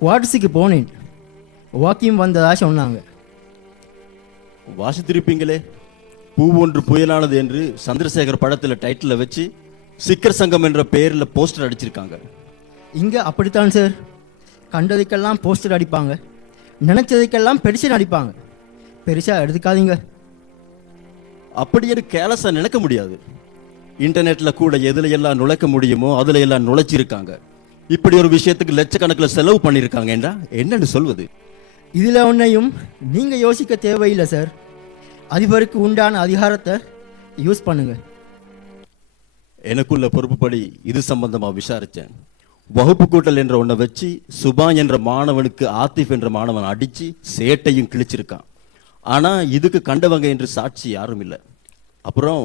குவார்டர்ஸுக்கு போனேன். வாக்கியம் வந்ததா சொன்னாங்க. வாசித்திருப்பீங்களே, பூ ஒன்று புயலானது என்று சந்திரசேகர் படத்தில் டைட்டில் வச்சு சிக்கர் சங்கம் என்ற பெயரில் போஸ்டர் அடிச்சிருக்காங்க. இங்கே அப்படித்தான் சார். கண்டதுக்கெல்லாம் போஸ்டர் அடிப்பாங்க, நினைச்சதுக்கெல்லாம் பெருசாக அடிப்பாங்க. பெருசாக எடுத்துக்காதீங்க. அப்படி ஒரு கேலஸாக நினைக்க முடியாது. இன்டர்நெட்டில் கூட எதுல எல்லாம் நுழைக்க முடியுமோ அதில் எல்லாம் நுழைச்சிருக்காங்க. இப்படி ஒரு விஷயத்துக்கு லட்சக்கணக்கில் செலவு பண்ணியிருக்காங்க என்றா என்னன்னு சொல்வது? இதில் ஒன்றையும் நீங்கள் யோசிக்க தேவையில்லை சார். அதிபருக்கு உண்டான அதிகாரத்தை யூஸ் பண்ணுங்க. எனக்குள்ள பொறுப்புப்படி இது சம்பந்தமாக விசாரித்தேன். வகுப்பு கூட்டல் என்ற ஒன்றை வச்சு சுபா என்ற மாணவனுக்கு ஆத்திஃப் என்ற மாணவன் அடித்து சேட்டையும் கிழிச்சிருக்கான். ஆனால் இதுக்கு கண்டவங்க என்று சாட்சி யாரும் இல்லை. அப்புறம்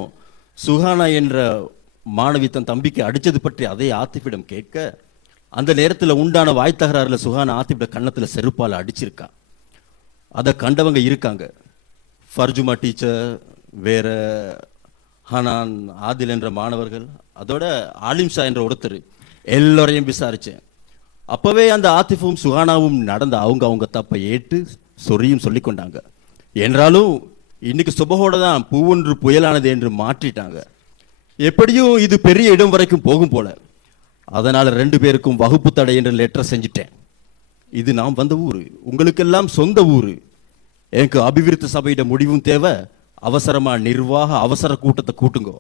சுஹானா என்ற மாணவி தன் தம்பிக்கு அடித்தது பற்றி அதே ஆத்திஃபிடம் கேட்க, அந்த நேரத்தில் உண்டான வாய் தகராறுல சுஹானா ஆத்திஃபிட கன்னத்தில் செருப்பால் அடிச்சிருக்கான். அதை கண்டவங்க இருக்காங்க. ஃபர்ஜுமா டீச்சர், வேற ஹனான், ஆதில் என்ற மாணவர்கள், அதோட ஆலிம்ஷா என்ற ஒருத்தர், எல்லோரையும் விசாரிச்சேன். அப்பவே அந்த ஆத்திஃபும் சுஹானாவும் நடந்த அவங்க தப்பை ஏற்று சொரியும் சொல்லி கொண்டாங்க. என்றாலும் இன்னைக்கு சுபகோட தான் பூவொன்று புயலானது என்று மாற்றிட்டாங்க. எப்படியும் இது பெரிய இடம் வரைக்கும் போகும் போல. அதனால 2 பேருக்கும் வகுப்பு தடை என்று லெட்டர் செஞ்சிட்டேன். இது நாம் வந்த ஊரு, உங்களுக்கெல்லாம் சொந்த ஊரு. எனக்கு அபிவிருத்தி சபையிட முடிவும் தேவை. அவசரமா நிர்வாக அவசர கூட்டத்தை கூட்டுங்க,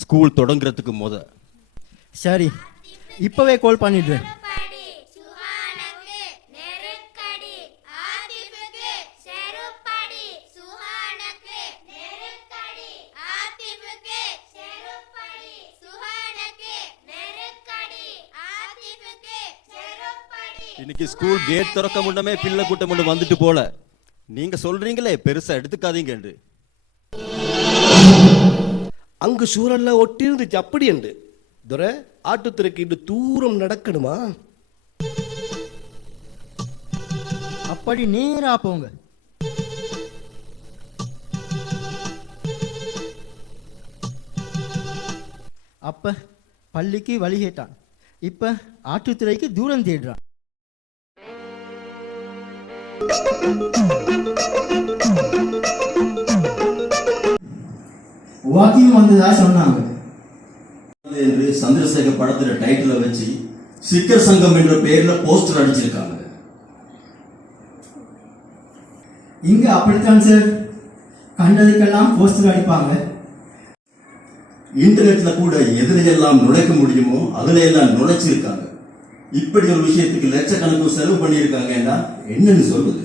ஸ்கூல் தொடங்குறதுக்கு முத. சரி, இப்பவே கால் பண்ணிடுறேன். இன்னைக்கு ஸ்கூல் கேட் திறக்க முன்னமே பிள்ளை கூட்டம் ஒன்று வந்துட்டு போல. நீங்க சொல்றீங்களே பெருசா எடுத்துக்காதீங்க என்று. அங்கு சூழல்ல ஒட்டி இருந்துச்சு அப்படி என்று துரை ஆட்டுத்துறைக்கு இன்று தூரம் நடக்கணுமா? அப்படி நேரா போங்க. அப்ப பள்ளிக்கு வழி கேட்டான், இப்ப ஆட்டுத்துறைக்கு தூரம் தேடுறான். வாக்கியம் வந்ததா சொன்னாங்க என்று சந்திரசேகர் படத்தில் டைட்டில் வச்சு சிக்கர் சங்கம் என்ற பெயர்ல போஸ்டர் அடிச்சிருக்காங்க. இங்க அப்படித்தான் சார். கண்டதுக்கெல்லாம் போஸ்டர் அடிப்பாங்க. இன்டர்நெட்ல கூட எதுல எல்லாம் நுழைக்க முடியுமோ அதுல எல்லாம் நுழைச்சிருக்காங்க. இப்படி ஒரு விஷயத்துக்கு லட்சக்கணக்கு செலவு பண்ணியிருக்காங்கன்னா என்னன்னு சொல்வது?